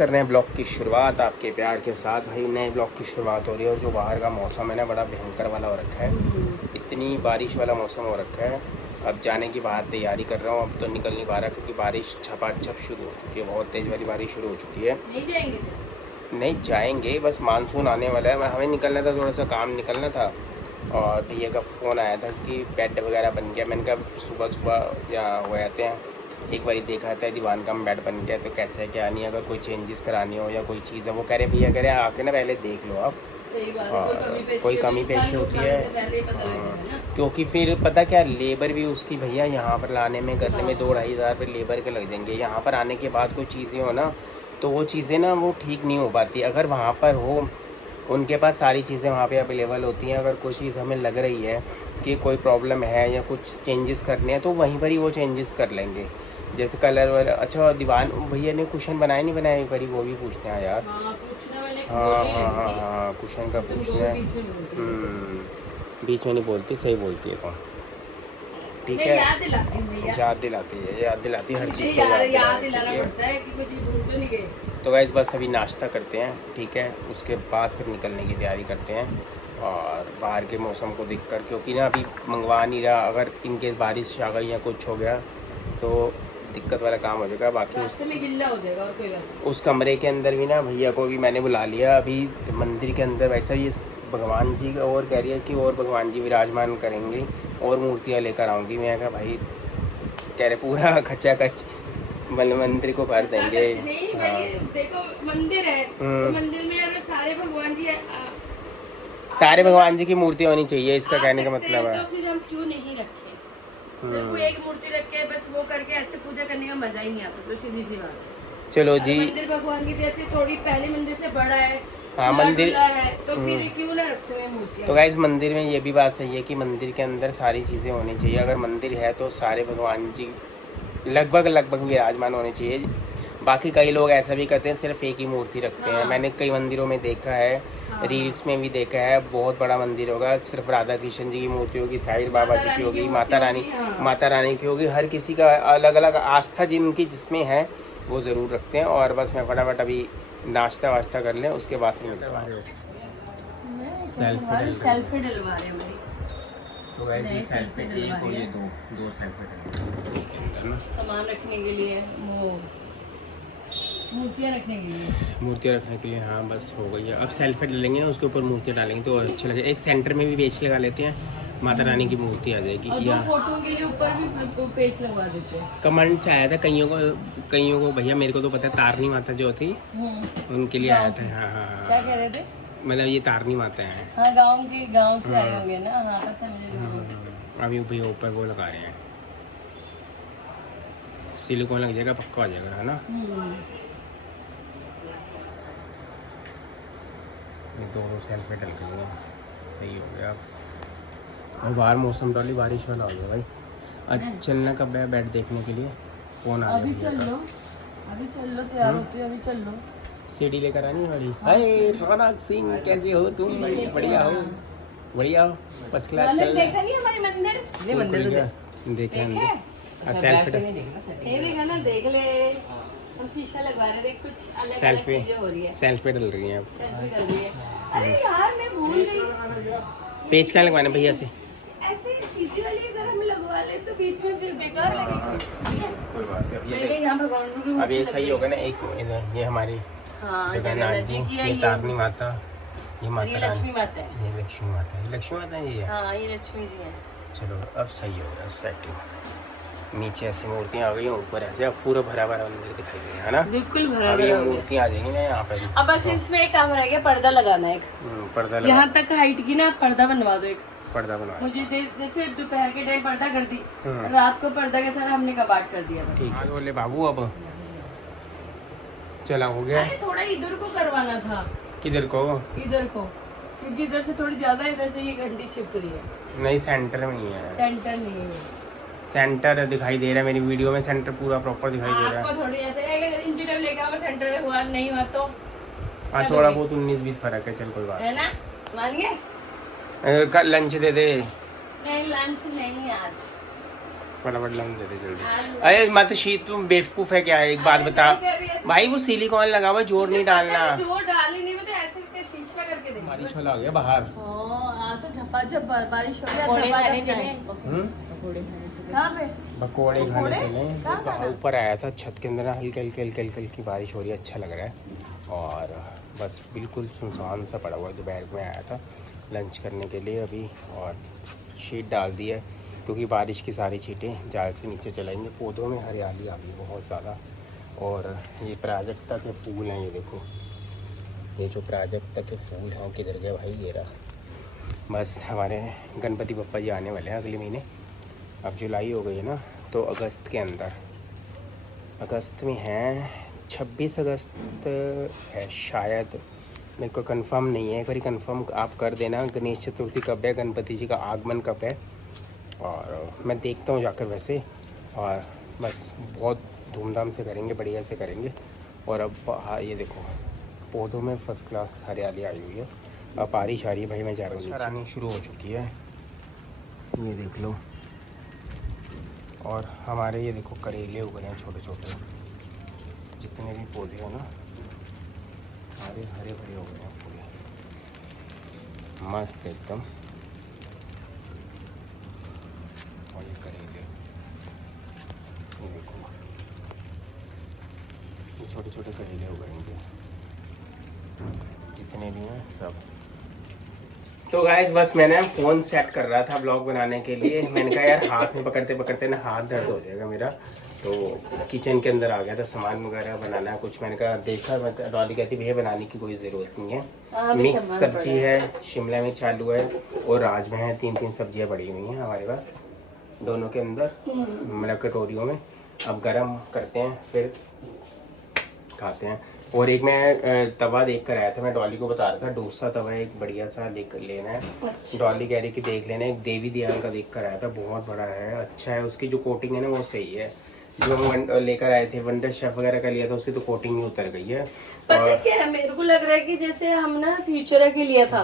कर रहे हैं ब्लॉग की शुरुआत आपके प्यार के साथ। भाई नए ब्लॉग की शुरुआत हो रही है और जो बाहर का मौसम है ना बड़ा भयंकर वाला हो रखा है, इतनी बारिश वाला मौसम हो रखा है। अब जाने की बाहर तैयारी कर रहा हूँ, अब तो निकल नहीं पा रहा क्योंकि बारिश छपाछप शुरू हो चुकी है, बहुत तेज़ वाली बारिश शुरू हो चुकी है। नहीं जाएंगे, बस मानसून आने वाला है, हमें निकलना था, थोड़ा सा काम निकलना था। और भैया का फ़ोन आया था कि बेड वगैरह बन गया। मैंने कहा सुबह सुबह या हो जाते हैं, एक बार देखा था दीवान का बेड बन गया तो कैसे है क्या नहीं, अगर कोई चेंजेस करानी हो या कोई चीज़ है। वो कह रहे भैया कह रहे आके ना पहले देख लो आप। सही बात है, कोई कमी पेशी होती है क्योंकि फिर पता क्या लेबर भी उसकी भैया यहाँ पर लाने में करने में 2-2.5 हज़ार रुपये लेबर के लग जाएंगे। यहाँ पर आने के बाद कोई चीज़ें हो ना तो वो चीज़ें ना वो ठीक नहीं हो पाती। अगर वहाँ पर हो उनके पास सारी चीज़ें वहाँ पे अवेलेबल होती हैं, अगर कोई चीज़ हमें लग रही है कि कोई प्रॉब्लम है या कुछ चेंजेस करने हैं तो वहीं पर ही वो चेंजेस कर लेंगे। जैसे कलर वाला अच्छा दीवान भैया ने कुशन बनाया नहीं बनाया, एक बारी वो भी पूछते हैं यार। हाँ कुशन का पूछना है। बीच में नहीं बोलती, सही बोलती है तो ठीक है। याद दिलाती हर चीज़ को याद दिलाना पड़ता है कि कुछ भूल तो नहीं गए। तो गाइस बस अभी नाश्ता करते हैं, ठीक है, उसके बाद फिर निकलने की तैयारी करते हैं। और बाहर के मौसम को देखकर क्योंकि ना अभी मंगवा नहीं रहा, अगर इनकेस बारिश आ गई या कुछ हो गया तो दिक्कत वाला काम हो जाएगा। बाकी रास्ते में गिल्ला हो जाएगा और कोई बात। उस कमरे के अंदर भी ना भैया को भी मैंने बुला लिया अभी मंदिर के अंदर। वैसा ये भगवान जी का और कह रही है कि और भगवान जी विराजमान करेंगे और मूर्तियाँ लेकर आऊँगी। मैं कहा भाई कह रहे पूरा खचाखच मंदिर को भर देंगे। देखो मंदिर है तो मंदिर में अगर सारे भगवान जी की मूर्ति होनी चाहिए, इसका कहने का मतलब है। तो फिर हम क्यों नहीं रखे? कोई एक मूर्ति रख के बस वो करके ऐसे पूजा करने का मजा ही नहीं आता। तो सीधी सी बात है। चलो जी, मंदिर भगवान की जैसे थोड़ी पहले मंदिर से बड़ा है, हाँ मंदिर है तो फिर क्यों ना रखो ये मूर्तियाँ। तो गाइस मंदिर में ये भी बात सही है कि मंदिर के अंदर सारी चीज़ें होनी चाहिए। अगर मंदिर है तो सारे भगवान जी लगभग विराजमान होने चाहिए। बाकी कई लोग ऐसा भी करते हैं, सिर्फ एक ही मूर्ति रखते हैं। मैंने कई मंदिरों में देखा है, रील्स में भी देखा है, बहुत बड़ा मंदिर होगा, सिर्फ राधा कृष्ण जी की मूर्ति होगी, साईं बाबा जी की होगी, माता रानी की होगी। हर किसी का अलग अलग आस्था जिनकी जिसमें है वो ज़रूर रखते हैं। और बस मैं फटाफट अभी नाश्ता वाश्ता कर लें, उसके बाद से निकलवा रहे हो। सेल्फी डलवा रहे हैं। तो गाइस सेल्फी एक और ये दो सेल्फी सामान रखने के लिए, मूर्तियाँ रखने के लिए हाँ बस हो गई है। अब सेल्फी डालेंगे ना उसके ऊपर मूर्तियाँ डालेंगे तो अच्छा लगेगा। एक सेंटर में भी पेज लगा लेते हैं, माता रानी की मूर्ति आ जाएगी। और फोटो के लिए ऊपर भी पेज लगवा देते हैं। कमेंट आया था कईयों को भैया मेरे को तो पता है तारनी माता जो थी उनके लिए आया था। हाँ क्या कह रहे थे? मतलब ये तारनी माता है। हाँ गाँव से आए होंगे ना। हाँ पता है मुझे। अभी भैया ऊपर वो लगा रहे हैं, सिलिकॉन लग जाएगा, पक्का हो जाएगा, है ना। दोनों सेल्फी डल गई, सही हो गया। और बाहर मौसम थोड़ी बारिश वाला हो गया भाई। आज चलना कब है बेड देखने के लिए? कौन आ अभी चल लो तैयार होती, अभी चल लो। सीढ़ी लेकर आनी बड़ी। हाय रौनक सिंह कैसे हो तुम? बढ़िया हो फर्स्ट क्लास। देखा नहीं हमारे मंदिर? ये मंदिर देखे देखा ना, देख ले। हम शीशा लगवा रहे थे, कुछ अलग चीजें हो रही है। सेल्फी डल रही है अब। सेल्फी कर रही है। अरे यार मैं भूल गई। पेज क्या लगवाना भैया से? ऐसे सीधी वाली अगर हम लगवा ले तो बीच में बेकार लगेगा। कोई बात नहीं, अब ये सही होगा ना। एक ये हमारी जगन्नाथ जी, ये तारनी माता, ये माता लक्ष्मी माता है, ये लक्ष्मी माता है, लक्ष्मी माता है ये। हाँ ये लक्ष्मी जी है। चलो अब सही हो गया सेटिंग। नीचे ऐसी मूर्तियाँ आ गई हैं, ऊपर ऐसे अब पूरा भरा मंदिर दिखाई दे रहा है ना। बिल्कुल भरा अब ये मूर्तियाँ आ जाएंगी ना यहाँ पे। अब बस इसमें एक काम रह गया, पर्दा लगाना है। पर्दा यहाँ तक हाइट की ना पर्दा बनवा दो। एक पर्दा बनवा मुझे जैसे दोपहर के टाइम पर्दा कर दी, रात को पर्दा के साथ हमने कबाट कर दिया। ठीक है बोले बाबू अब चला हो गया। थोड़ा इधर को करवाना था। किधर को? इधर को, क्योंकि इधर से थोड़ी ज्यादा, इधर से ये घंटी छिप रही है। नहीं सेंटर में नहीं है। सेंटर नहीं है, सेंटर दिखाई दे रहा है मेरी वीडियो में। सेंटर पूरा प्रॉपर दिखाई दे रहा है। आपको थोड़ी ऐसे इंची टेप लेके आओ, सेंटर में हुआ नहीं हुआ तो हाँ थोड़ा बहुत 19-20 फर्क है। चल कोई बात है ना, मान गए। कल लंच दे दे। नहीं लंच नहीं आज। फटाफट लंच दे दे जल्दी। अरे मत शीत, तुम बेवकूफ है क्या? एक बात बता भाई, वो सिलिकॉन लगा हुआ, जोर नहीं डालना। जोर डाल ही नहीं, मैं तो ऐसे करके शीशा करके दे। बारिश वाला आ गया बाहर। तो झपाझप बारिश हो गया। पकोड़े खाने के लिए। कहाँ पे? पकौड़े खाने के लिए ऊपर आया था छत के अंदर। हल्की हल्की हल्की हल्की हल्की बारिश हो रही है, अच्छा लग रहा है। और बस बिल्कुल सुनसान सा पड़ा हुआ है। दोपहर में आया था लंच करने के लिए अभी, और शीट डाल दी है क्योंकि बारिश की सारी छींटें जाल से नीचे चलाएंगे। पौधों में हरियाली आ गई बहुत ज़्यादा। और ये प्राजक्ता के फूल हैं, ये देखो, ये जो प्राजक्ता के फूल हैं किधर गए भाई? ये रहा। बस हमारे गणपति बप्पा जी आने वाले हैं अगले महीने। अब जुलाई हो गई है ना, तो अगस्त के अंदर, अगस्त में है 26 अगस्त है शायद, मेरे को कंफर्म नहीं है। एक बार कंफर्म आप कर देना। गणेश चतुर्थी कब है, गणपति जी का आगमन कब है, और मैं देखता हूँ जाकर वैसे। और बस बहुत धूमधाम से करेंगे, बढ़िया से करेंगे। और अब हाँ, ये देखो पौधों में फर्स्ट क्लास हरियाली आई हुई है। अब बारिश आ रही है भाई, मैं जा रहा हूँ, आनी शुरू हो चुकी है, ये देख लो। और हमारे ये देखो करेले उग रहे हैं छोटे छोटे, जितने भी पौधे हैं ना सारे हरे भरे हो गए हैं पूरे, मस्त एकदम। और ये करेले, ये देखो ये छोटे छोटे करेले हो गए इनके, जितने भी हैं सब। तो गाइस बस मैंने फ़ोन सेट कर रहा था ब्लॉग बनाने के लिए। मैंने कहा यार हाथ में पकड़ते पकड़ते ना हाथ दर्द हो जाएगा मेरा। तो किचन के अंदर आ गया था, सामान वगैरह बनाना है कुछ। मैंने कहा देखा, डॉली कहती भैया बनाने की कोई ज़रूरत नहीं है, मिक्स सब्जी है, शिमला मिर्च आलू है और राजमा है। 3 सब्जियाँ पड़ी हुई हैं हमारे पास दोनों के अंदर, मतलब कटोरियों में। अब गरम करते हैं फिर खाते हैं। और एक मैं तवा देख कर आया था, मैं डॉली को बता रहा था डोसा तवा एक बढ़िया सा लेना है। डॉली कह रही कि देख लेना, एक देवी दयाल का देख कर आया था, बहुत बड़ा है, अच्छा है, उसकी जो कोटिंग है ना वो सही है। जो हम लेकर आए थे वंडर शेफ वगैरह का लिया था, उसकी तो कोटिंग ही उतर गई है। पता क्या है, मेरे को लग रहा है कि जैसे हम ना फ्यूचर के लिया था,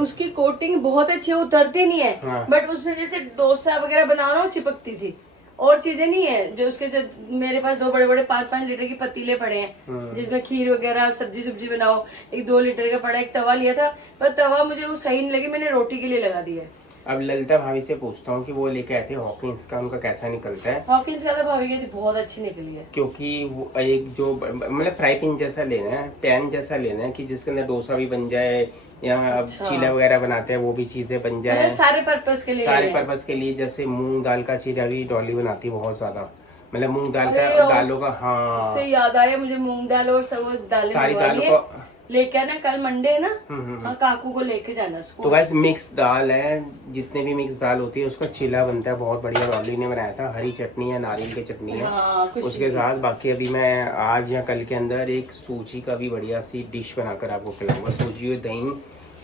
उसकी कोटिंग बहुत अच्छी उतरती नहीं है। हाँ। बट उसमें जैसे डोसा वगैरह बनाना हो चिपकती थी, और चीजें नहीं है। जो उसके मेरे पास 2 बड़े बड़े 5-5 लीटर के पतीले पड़े हैं जिसमें खीर वगैरह सब्जी बनाओ। एक 2 लीटर का पड़ा, एक तवा लिया था, पर तवा मुझे वो सही नहीं लगी, मैंने रोटी के लिए लगा दिया है। अब ललिता भाभी से पूछता हूँ कि वो लेके आए थे हॉकिंस का, उनका कैसा निकलता है? हॉकिंस का तो भाभी की बहुत अच्छी निकली है, क्योंकि वो एक जो मतलब फ्राई पैन जैसा लेना है, पैन जैसा लेना है कि जिसके अंदर डोसा भी बन जाए, या अब चीला वगैरह बनाते हैं वो भी चीजें बन जाए, मतलब सारे पर्पस के लिए। सारे पर्पस के लिए। जैसे मूंग दाल का चीला भी डॉली बनाती है बहुत ज्यादा, मतलब मूंग दाल का दालों का। हाँ, उससे याद आया मुझे, मूंग दाल और सब दालें सारी दालों को लेके आना, कल मंडे है ना। हाँ, काकू को लेके जाना स्कूल। तो वैसे मिक्स दाल है, जितने भी मिक्स दाल होती है उसका चीला बनता है, बहुत बढ़िया। डॉली ने बनाया था, हरी चटनी है, नारियल की चटनी है उसके साथ। बाकी अभी मैं आज या कल के अंदर एक सूजी का भी बढ़िया सी डिश बनाकर आपको खिलाऊंगा। सूजी और दही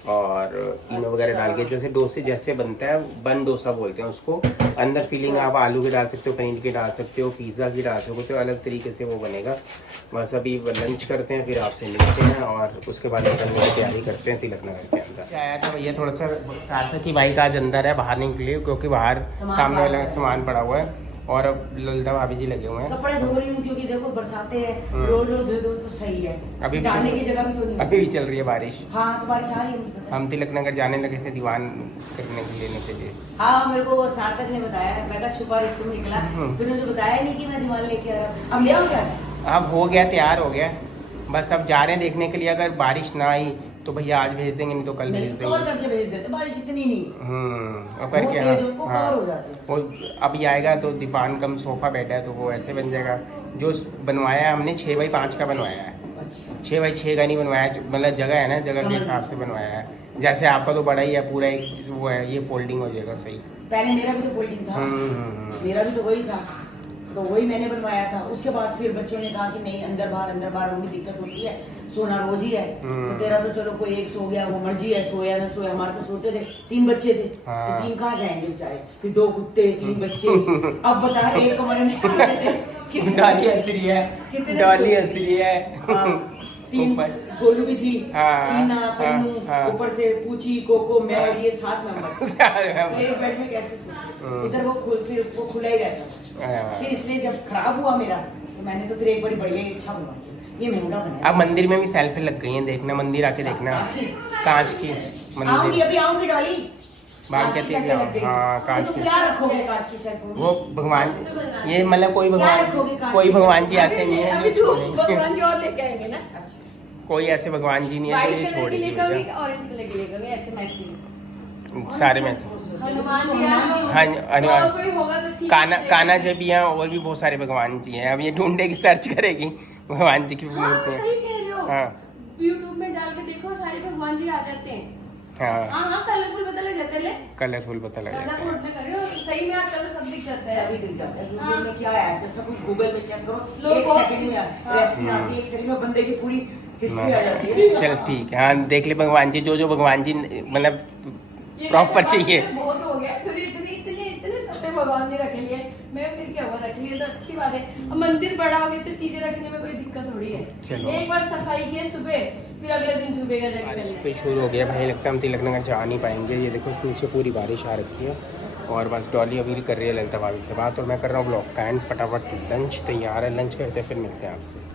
और इनो वगैरह डाल के, जैसे डोसे जैसे बनता है, बन डोसा बोलते हैं उसको। अंदर फिलिंग आप आलू की डाल सकते हो, पनीर की डाल सकते हो, पिज्ज़ा की डाल सकते हो, तो अलग तरीके से वो बनेगा। बस अभी लंच करते हैं, फिर आपसे मिलते हैं और उसके बाद निकलने की तैयारी करते हैं तिलक नगर के अंदर। आया था भैया थोड़ा सा कहा था कि भाई का आज अंदर है, बाहर नहीं निकले क्योंकि बाहर सामने वाला सामान पड़ा हुआ है। और अब ललिता भाभी जी लगे हुए हैं, कपड़े धो रही हूँ क्योंकि देखो बरसाते हैं, रोज रोज धो दो तो सही है। अभी डालने की जगह भी तो नहीं। अभी भी चल रही है बारिश। हाँ, तो बारिश आ रही है, मुझे पता है। हम तिलक नगर जाने लगे थे दीवान करने के लेने के लिए। हाँ, मेरे को सार्थक ने बताया, मैं कहा छुपा रिश्तों में निकला, तूने मुझे बताया नहीं कि मैं दीवान लेके आया। अब ले आओगे आज? अब हो गया, तैयार हो गया, बस अब जा रहे हैं देखने के लिए। अगर बारिश ना आई तो भैया आज भेज देंगे, नहीं तो कल भेज देंगे। कवर करके भेज देते, बारिश इतनी नहीं। अब करके हाँ, कवर हो जाते हैं। वो अभी आएगा तो दीवान कम सोफा बैठा है तो वो ऐसे बन जाएगा। जो बनवाया है हमने 6x5 का बनवाया है, 6x6 का नहीं बनवाया, मतलब जगह है ना, जगह के हिसाब से बनवाया है। जैसे आपका तो बड़ा ही है, पूरा एक वो है, ये फोल्डिंग हो जाएगा सही। पहले मेरा भी तो फोल्डिंग था, मेरा भी तो वही था, तो वही मैंने बनवाया था। उसके बाद फिर बच्चों ने कहा कि नहीं, अंदर बाहर वो भी दिक्कत होती है, सोना रोज ही है। तो तेरा तो चलो कोई एक सो गया, वो मर्जी है, सोया ना सोया। हमारे तो सोते थे, 3 बच्चे थे, तो 3 कहाँ जाएंगे बेचारे, फिर 2 कुत्ते, 3 बच्चे। अब बता, एक कमरे में डॉली हंस रही है, डॉली हंस रही है। 3 ऊपर। गोलू भी थी, हाँ, चीना, हाँ, कन्नू, हाँ। ऊपर से पूची, कोको, मैं, ये 7 मेंबर। तो एक बेड में कैसे सोते? उधर वो खुला ही रहता। हाँ। फिर इसलिए जब खराब हुआ मेरा, तो मैंने तो फिर एक बड़ी बढ़िया इच्छा बनवा ली। ये महंगा बना। अब मंदिर में भी सेल्फी लग गई हैं, देखना मंदिर आके देखना। कांच की आऊंगी, मंदिर अभी आऊंगी डॉली। बाहर कांच की कहते शेल्फें हैं, लग गई। हाँ, कांच तो की। क्या रखोगे कांच की शेल्फ में? वो भगवान, ये मतलब कोई क्या भगवान, रखोगे कांच कोई की भगवान जी शेल्फ? ऐसे नहीं अभी है तो जो छोड़ेंगे। भगवान जी और लेके आएंगे ना। अच्छा। कोई ऐसे भगवान जी नहीं है जो व्हाइट ये कलर की छोड़ेंगे लेकर आऊंगी, भैया। ऑरेंज कलर की लेकर आऊंगी, ऐसे मैचिंग। सारे में हनुमान जी आ गए। हाँ जी, और हनुमान, कोई होगा तो ठीक काना है। काना जी भी हैं, और भी बहुत सारे भगवान जी हैं। अब ये ढूंढे की सर्च करेगी भगवान जी की हाँ, मूर्ति। सही कह रहे हो। हाँ यूट्यूब में डाल के देखो, सारे भगवान जी आ जाते हैं। हाँ, हाँ हाँ, कलरफुल पता लग जाते हैं। कलरफुल पता लग ज्यादा जाता खोट है। ना करियो, सही में आजकल सब दिख जाता है। सभी दिख जाता है। हाँ। यूट्यूब में क्या है आजकल, सब कुछ गूगल में चेक करो, लोग 1 बहुत- सेकंड में हाँ। रेसिपी आती है, 1 सेकंड में बंदे की पूरी हिस्ट्री आ जाती है। चल ठीक है, हाँ देख ले भगवान जी, जो जो भगवान जी मतलब ये प्रॉपर तो चाहिए। बहुत हो गया, इतने इतने इतने सपने भगवान जी रखे लिए। मैं फिर क्या हुआ, रख लिए तो अच्छी बात है। अब मंदिर बड़ा हो गया तो चीजें रखने में कोई दिक्कत थोड़ी है। चलो। एक बार सफाई की है सुबह, फिर अगले दिन सुबह का जाके बारिश करना है। पे शुरू हो गया भाई, लगता है हम तिलक नगर जा नहीं पाएंगे। ये देखो नीचे पूरी बारिश आ रखी है, और बस डॉली अभी कर रही है ललिता भाभी से बात, और मैं कर रहा हूँ ब्लॉग का एंड। फटाफट लंच तैयार है, लंच करते हैं फिर मिलते हैं आपसे।